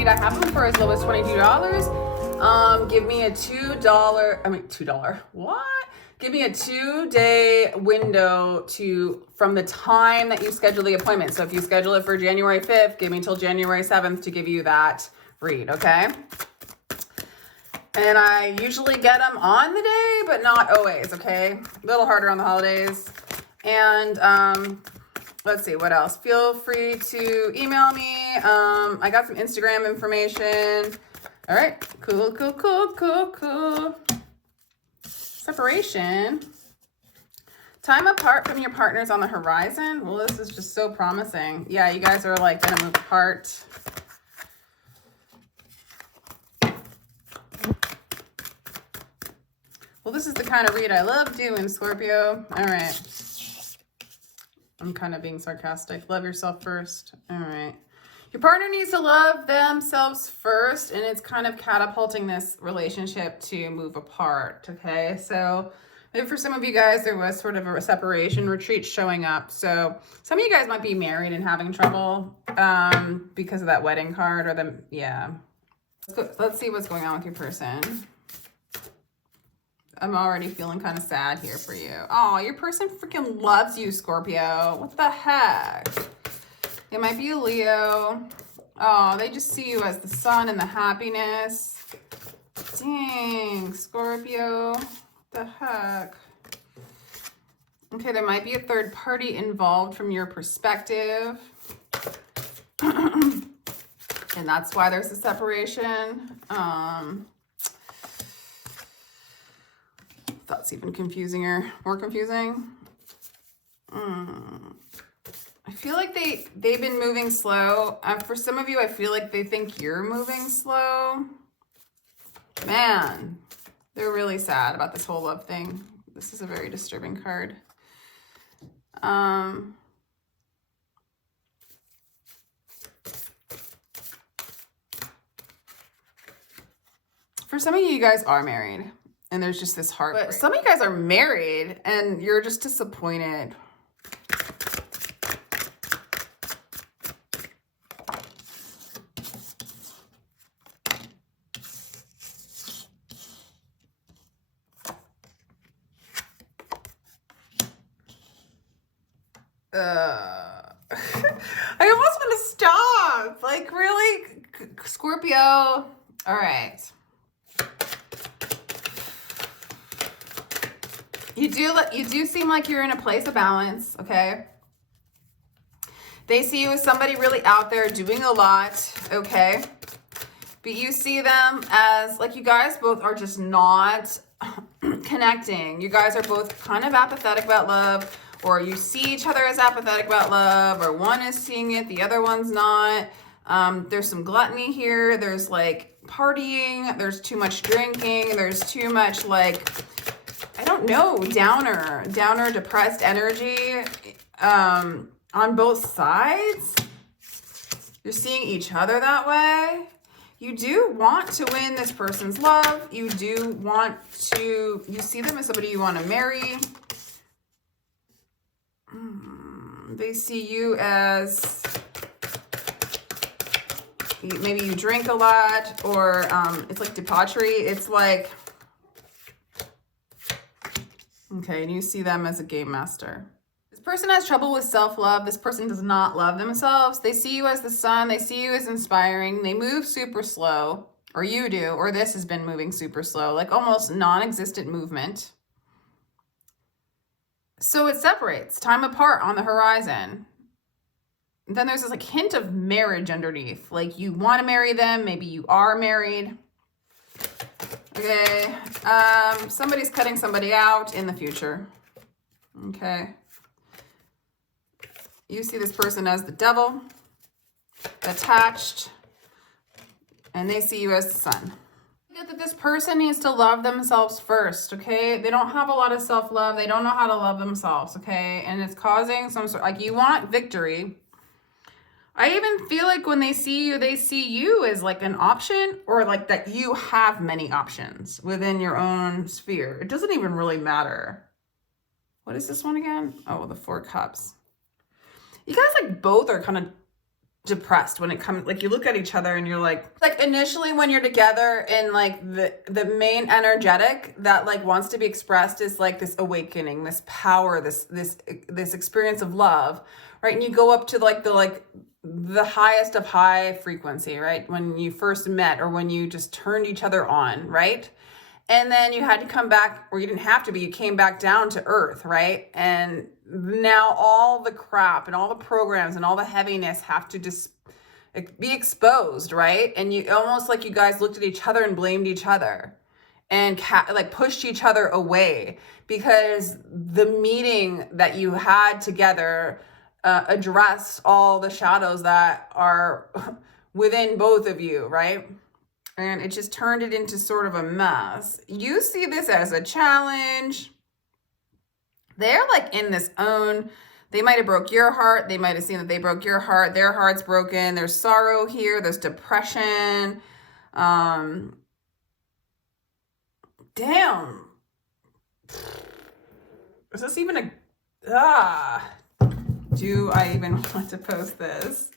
read. I have them for as low as $22. Give me a $2, what? Give me a 2-day window from the time that you schedule the appointment. So if you schedule it for January 5th, give me until January 7th to give you that read, okay? And I usually get them on the day, but not always, okay? A little harder on the holidays. And let's see, what else? Feel free to email me. I got some Instagram information. All right, cool. Separation. Time apart from your partners on the horizon. Well, this is just so promising. Yeah, you guys are like gonna move apart. Well, this is the kind of read I love doing, Scorpio. All right. I'm kind of being sarcastic. Love yourself first. All right. Your partner needs to love themselves first, and it's kind of catapulting this relationship to move apart, okay? So maybe for some of you guys, there was sort of a separation retreat showing up. So some of you guys might be married and having trouble because of that wedding card or yeah. Let's see what's going on with your person. I'm already feeling kind of sad here for you. Oh, your person freaking loves you, Scorpio. What the heck? It might be a Leo. Oh, they just see you as the sun and the happiness. Dang, Scorpio. What the heck? Okay, there might be a third party involved from your perspective. And that's why there's a separation. That's even more confusing. I feel like they've been moving slow. For some of you, I feel like they think you're moving slow. Man, they're really sad about this whole love thing. This is a very disturbing card. For some of you guys are married. And there's just this heartbreak. But some of you guys are married and you're just disappointed. I almost want to stop. Like, really? Scorpio. All right. You do seem like you're in a place of balance, okay? They see you as somebody really out there doing a lot, okay? But you see them as, like, you guys both are just not connecting. You guys are both kind of apathetic about love, or you see each other as apathetic about love, or one is seeing it, the other one's not. There's some gluttony here. There's, like, partying. There's too much drinking. There's too much, like, I don't know, downer, depressed energy on both sides. You're seeing each other that way. You do want to win this person's love. You see them as somebody you want to marry. They see you as, maybe you drink a lot, or it's like debauchery. It's like, okay, and you see them as a game master. This person has trouble with self-love. This person does not love themselves. They see you as the sun. They see you as inspiring. They move super slow, or you do, or this has been moving super slow, like almost non-existent movement. So it separates, time apart on the horizon. Then there's this like hint of marriage underneath. Like you want to marry them. Maybe you are married. Okay, somebody's cutting somebody out in the future. Okay. You see this person as the devil, attached, and they see you as the sun. Get that this person needs to love themselves first, okay? They don't have a lot of self-love. They don't know how to love themselves, okay? And it's causing some sort, like you want victory. I even feel like when they see you as like an option, or like that you have many options within your own sphere. It doesn't even really matter. What is this one again? Oh, the 4 cups. You guys like both are kind of depressed when it comes, like you look at each other and you're like initially when you're together and like the main energetic that like wants to be expressed is like this awakening, this power, this experience of love, right? And you go up to like the highest of high frequency, right? When you first met or when you just turned each other on, right? And then you had to come back, or you didn't have to be, you came back down to earth, right? And now all the crap and all the programs and all the heaviness have to just be exposed, right? And you almost like you guys looked at each other and blamed each other and like pushed each other away because the meeting that you had together addressed all the shadows that are within both of you, right? And it just turned it into sort of a mess. You see this as a challenge. They're like in this own, they might have broke your heart. They might have seen that they broke your heart. Their heart's broken. There's sorrow here. There's depression. Damn. Is this even do I even want to post this?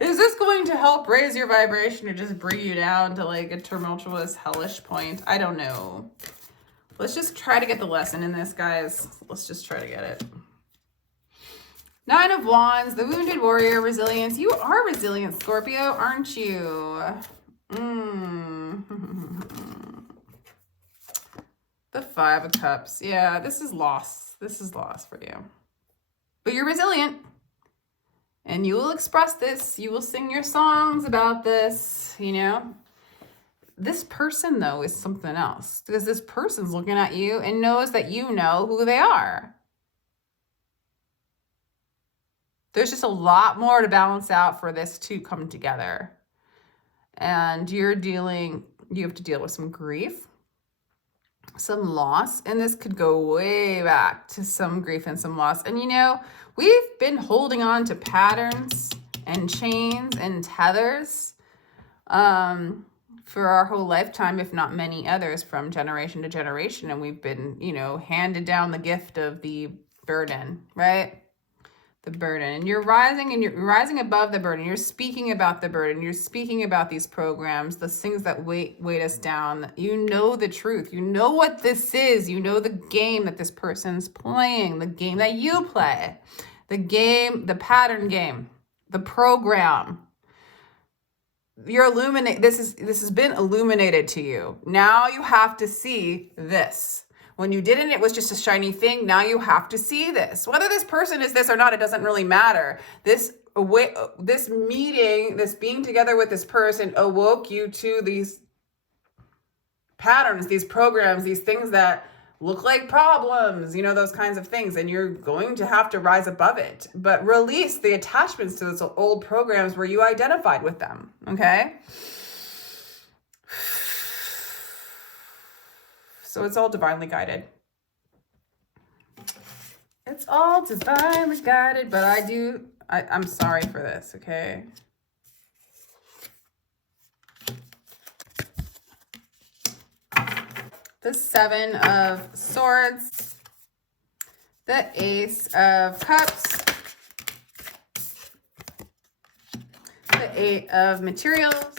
Is this going to help raise your vibration or just bring you down to like a tumultuous, hellish point? I don't know. Let's just try to get the lesson in this, guys. Let's just try to get it. Nine of Wands, the Wounded Warrior, resilience. You are resilient, Scorpio, aren't you? The Five of Cups. Yeah, this is loss. This is loss for you. But you're resilient. And you will express this. You will sing your songs about this, you know. This person, though, is something else. Because this person's looking at you and knows that you know who they are. There's just a lot more to balance out for this to come together. And you have to deal with some grief, some loss. And this could go way back to some grief and some loss. And, you know, we've been holding on to patterns and chains and tethers for our whole lifetime, if not many others, from generation to generation. And we've been, you know, handed down the gift of the burden, right? The burden. And you're rising above the burden. You're speaking about the burden. You're speaking about these programs, the things that weight us down. You know the truth. You know what this is. You know the game that this person's playing, the game that you play, the game, the pattern game, the program. This has been illuminated to you. Now you have to see this. When you didn't, it was just a shiny thing. Now you have to see this. Whether this person is this or not, it doesn't really matter. This meeting, this being together with this person awoke you to these patterns, these programs, these things that look like problems, you know, those kinds of things. And you're going to have to rise above it. But release the attachments to those old programs where you identified with them, okay? So it's all divinely guided. It's all divinely guided, but I'm sorry for this, okay? The Seven of Swords, the Ace of Cups, the Eight of Materials,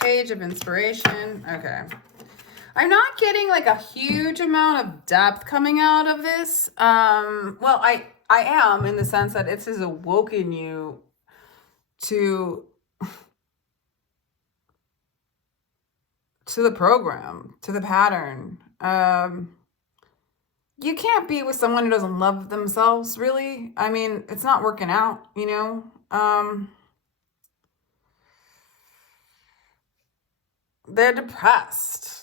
Page of Inspiration, okay. I'm not getting like a huge amount of depth coming out of this. Well, I am, in the sense that it has awoken you to the program, to the pattern. You can't be with someone who doesn't love themselves, really. I mean, it's not working out, you know. They're depressed,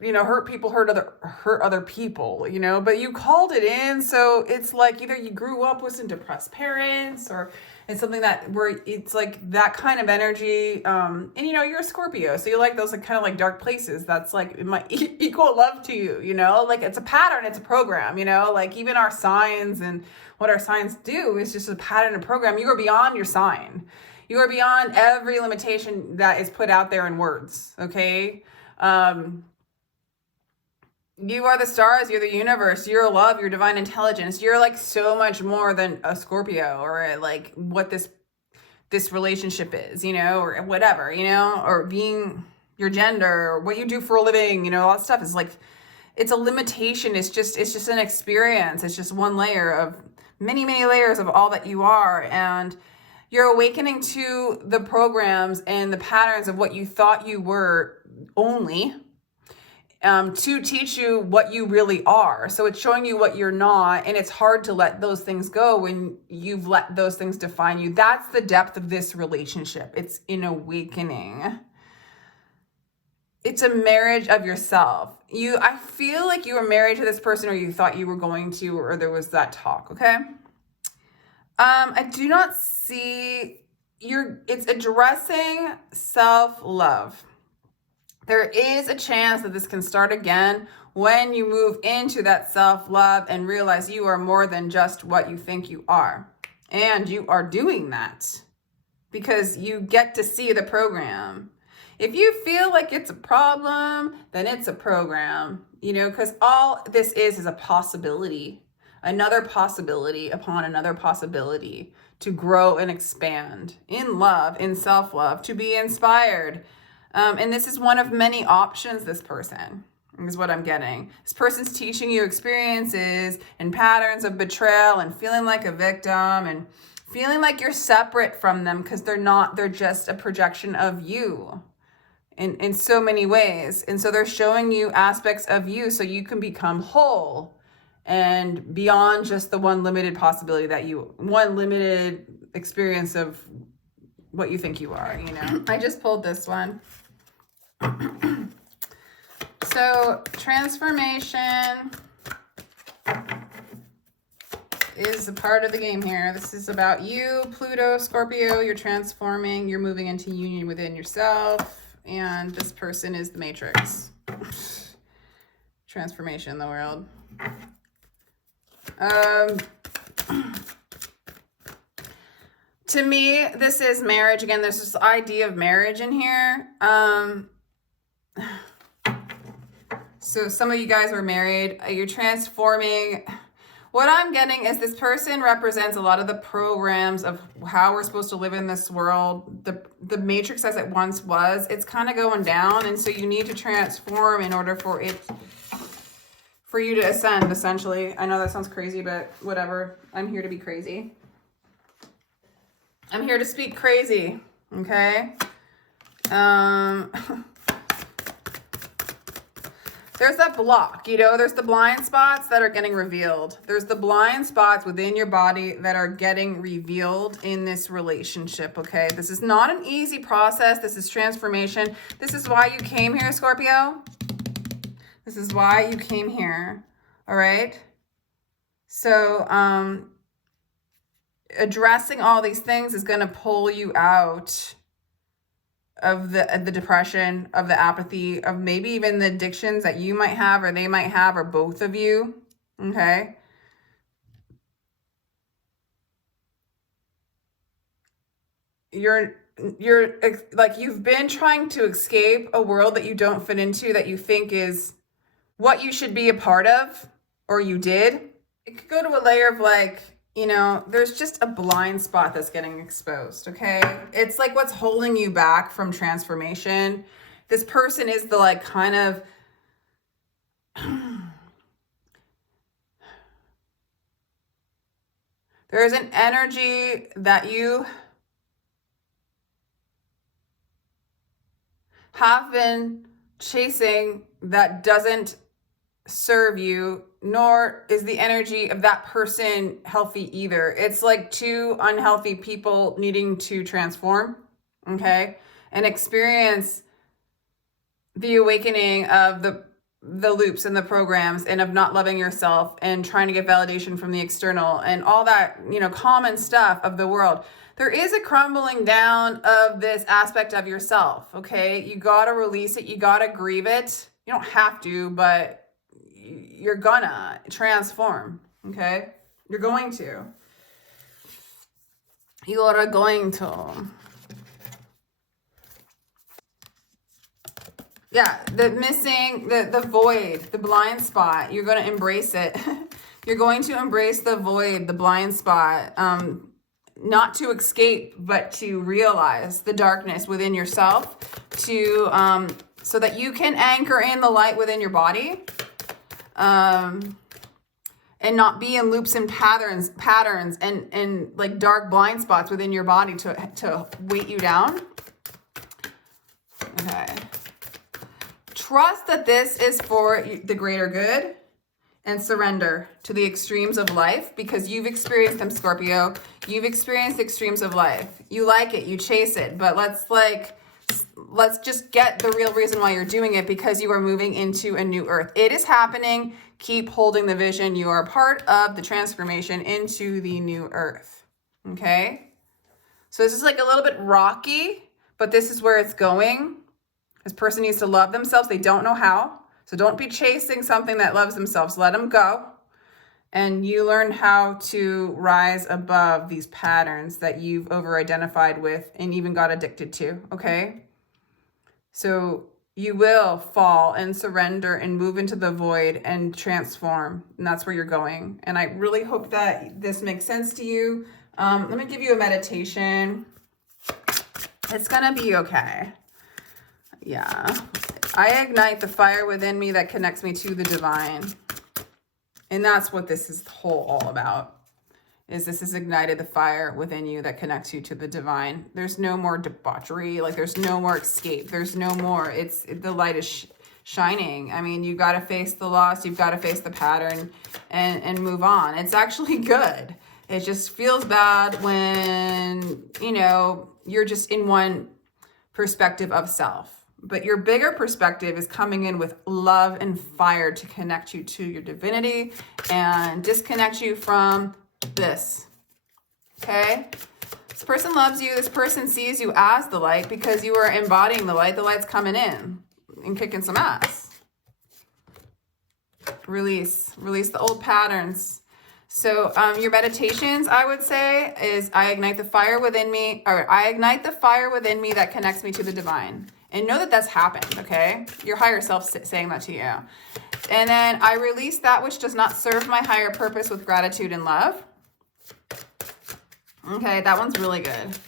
you know, hurt people hurt other people, you know, but you called it in. So it's like either you grew up with some depressed parents, or it's something that where it's like that kind of energy. And you know, you're a Scorpio, so you like those like kind of like dark places. That's like it might equal love to you, you know, like it's a pattern, it's a program, you know, like even our signs and what our signs do is just a pattern and program. You are beyond your sign. You are beyond every limitation that is put out there in words. Okay. You are the stars, you're the universe, you're love, you're divine intelligence. You're like so much more than a Scorpio or like what this this relationship is, you know, or whatever, you know, or being your gender, or what you do for a living, you know, all that stuff is like, it's a limitation. It's just an experience. It's just one layer of many, many layers of all that you are. And you're awakening to the programs and the patterns of what you thought you were only, to teach you what you really are. So it's showing you what you're not, and it's hard to let those things go when you've let those things define you. That's the depth of this relationship. It's an awakening. It's a marriage of yourself. I feel like you were married to this person, or you thought you were going to, or there was that talk, okay? I do not see it's addressing self-love. There is a chance that this can start again when you move into that self-love and realize you are more than just what you think you are. And you are doing that because you get to see the program. If you feel like it's a problem, then it's a program, you know, because all this is a possibility, another possibility upon another possibility to grow and expand in love, in self-love, to be inspired. And this is one of many options, this person, is what I'm getting. This person's teaching you experiences and patterns of betrayal and feeling like a victim and feeling like you're separate from them because they're just a projection of you in so many ways. And so they're showing you aspects of you so you can become whole and beyond just the one limited possibility one limited experience of what you think you are, you know. I just pulled this one. So transformation is a part of the game here. This is about you, Pluto, Scorpio. You're transforming, you're moving into union within yourself, and this person is the Matrix. Transformation in the world. To me, this is marriage. Again, there's this idea of marriage in here. So some of you guys were married. You're transforming. What I'm getting is this person represents a lot of the programs of how we're supposed to live in this world. The matrix as it once was, it's kind of going down. And so you need to transform in order for you to ascend, essentially. I know that sounds crazy, but whatever. I'm here to be crazy. I'm here to speak crazy, okay? There's that block, you know, there's the blind spots that are getting revealed. There's the blind spots within your body that are getting revealed in this relationship, okay? This is not an easy process. This is transformation. This is why you came here, Scorpio. This is why you came here, all right? So, addressing all these things is going to pull you out of the depression, of the apathy, of maybe even the addictions that you might have or they might have, or both of you, okay? You're like, you've been trying to escape a world that you don't fit into, that you think is what you should be a part of, or you did. It could go to a layer of like, you know, there's just a blind spot that's getting exposed, okay? It's like what's holding you back from transformation. This person is the like kind of there's an energy that you have been chasing that doesn't serve you, nor is the energy of that person healthy either. It's like two unhealthy people needing to transform, okay, and experience the awakening of the loops and the programs and of not loving yourself and trying to get validation from the external and all that, you know, common stuff of the world. There is a crumbling down of this aspect of yourself, okay? You got to release it. You got to grieve it. You don't have to, but you're gonna transform, okay? You're going to. You are going to. Yeah, the missing, the void, the blind spot, you're going to embrace it. You're going to embrace the void, the blind spot. not to escape, but to realize the darkness within yourself, to so that you can anchor in the light within your body, and not be in loops and patterns and like dark blind spots within your body to weight you down. Okay. Trust that this is for the greater good, and surrender to the extremes of life, because you've experienced them, Scorpio. You've experienced extremes of life. You like it, you chase it, but let's just get the real reason why you're doing it, because you are moving into a new earth. It is happening. Keep holding the vision. You are part of the transformation into the new earth. Okay? So this is like a little bit rocky, but this is where it's going. This person needs to love themselves. They don't know how. So don't be chasing something that loves themselves. Let them go. And you learn how to rise above these patterns that you've over-identified with and even got addicted to, okay? So you will fall and surrender and move into the void and transform. And that's where you're going. And I really hope that this makes sense to you. Let me give you a meditation. It's going to be okay. Yeah. I ignite the fire within me that connects me to the divine. And that's what this is all about. Is this has ignited the fire within you that connects you to the divine. There's no more debauchery. Like there's no more escape. There's no more. The light is shining. I mean, you got to face the loss. You've got to face the pattern and move on. It's actually good. It just feels bad when, you're just in one perspective of self. But your bigger perspective is coming in with love and fire to connect you to your divinity and disconnect you from this. Okay? This person loves you. This person sees you as the light because you are embodying the light. The light's coming in and kicking some ass. Release the old patterns. So your meditations, I would say, is I ignite the fire within me, or I ignite the fire within me that connects me to the divine. And know that that's happened, okay? Your higher self saying that to you. And then I release that which does not serve my higher purpose with gratitude and love. Okay, that one's really good.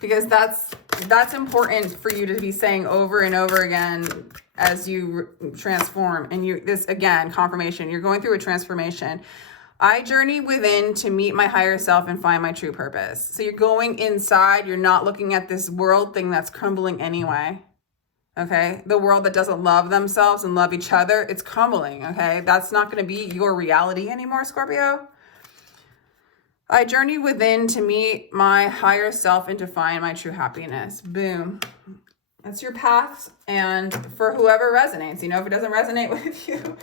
Because that's important for you to be saying over and over again as you transform. And this, again, confirmation. You're going through a transformation. I journey within to meet my higher self and find my true purpose. So you're going inside. You're not looking at this world thing that's crumbling anyway. Okay, the world that doesn't love themselves and love each other, it's crumbling, okay? That's not going to be your reality anymore, Scorpio. I journey within to meet my higher self and to find my true happiness. Boom. That's your path. And for whoever resonates, if it doesn't resonate with you,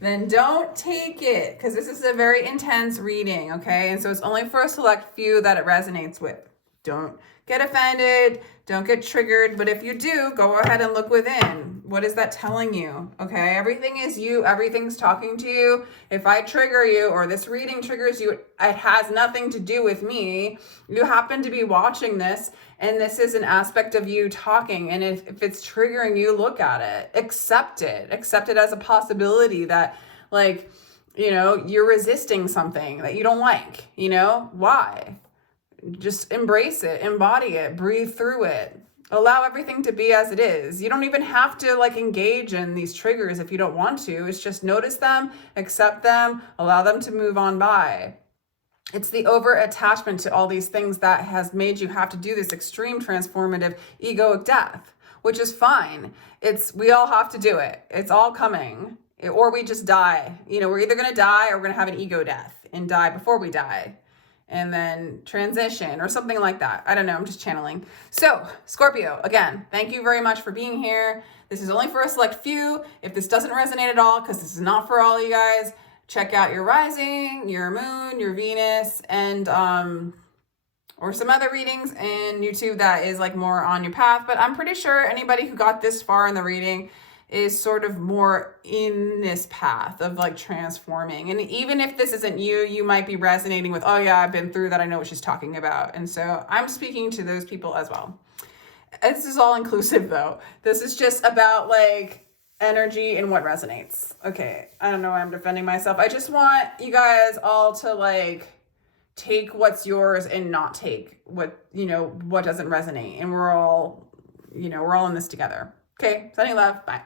then don't take it, because this is a very intense reading, okay? And so it's only for a select few that it resonates with. Don't get offended. Don't get triggered. But if you do, go ahead and look within. What is that telling you? Okay. Everything is you. Everything's talking to you. If I trigger you or this reading triggers you, it has nothing to do with me. You happen to be watching this, and this is an aspect of you talking. And if it's triggering you, look at it. Accept it. Accept it as a possibility that, you're resisting something that you don't like. Why? Just embrace it, embody it, breathe through it, allow everything to be as it is. You don't even have to engage in these triggers if you don't want to. It's just notice them, accept them, allow them to move on by. It's the over attachment to all these things that has made you have to do this extreme transformative egoic death, which is fine. We all have to do it. It's all coming, or we just die. We're either going to die or we're going to have an ego death and die before we die. And then transition or something like that. I don't know. I'm just channeling. So Scorpio, again, thank you very much for being here. This is only for a select few. If this doesn't resonate at all, because this is not for all you guys, check out your rising, your moon, your Venus, and or some other readings in YouTube that is more on your path. But I'm pretty sure anybody who got this far in the reading is sort of more in this path of transforming. And even if this isn't you, you might be resonating with, oh yeah, I've been through that. I know what she's talking about. And so I'm speaking to those people as well. This is all inclusive though. This is just about energy and what resonates. Okay. I don't know why I'm defending myself. I just want you guys all to take what's yours and not take what, you know, what doesn't resonate. And we're all, you know, we're all in this together. Okay. Sending love. Bye.